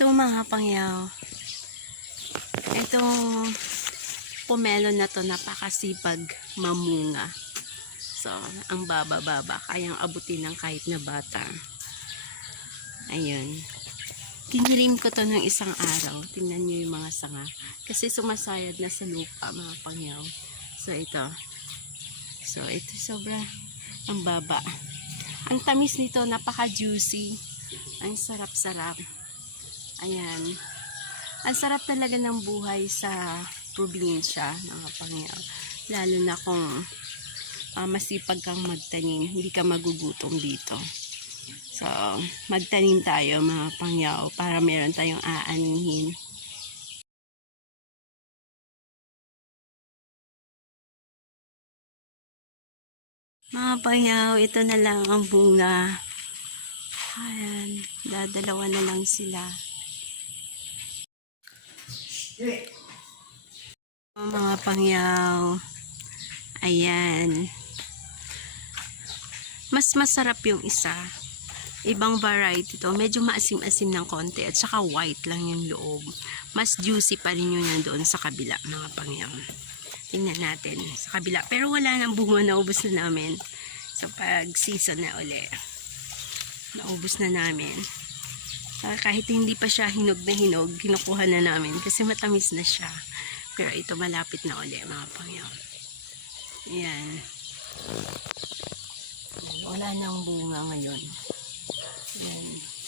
Ito mga pangyaw. Itong pomelo na to napakasipag mamunga. So, ang baba-baba, kayang abutin ng kahit na bata. Ayun. Kinilim ko to ng isang araw. Tingnan nyo yung mga sanga. Kasi sumasayad na sa lupa, mga pangyaw. So, ito. So, ito sobra. Ang baba. Ang tamis nito, napaka-juicy. Ang sarap-sarap. Ayan. Ang sarap talaga ng buhay sa probinsya, mga pangyaw. Lalo na kung ah, masipag kang magtanim, hindi ka magugutom dito. So, magtanim tayo mga pangyaw para meron tayong aanihin. Mga pangyaw, ito na lang ang bunga. Ayan, dadalawa na lang sila. Oh, mga pangyaw. Ayan. Mas masarap yung isa. Ibang variety to. Medyo maasim-asim ng konti at saka white lang yung loob. Mas juicy pa rin yun nandoon sa kabila, mga pangyaw. Tingnan natin sa kabila. Pero wala nang bunga, naubos na namin. So, pag season na uli, naubos na namin. Ah, kahit hindi pa siya hinog na hinog, kinukuha na namin kasi matamis na siya. Pero ito malapit na uli, mga. Ayan. Ayan, Wala nang bunga ngayon. Ayan.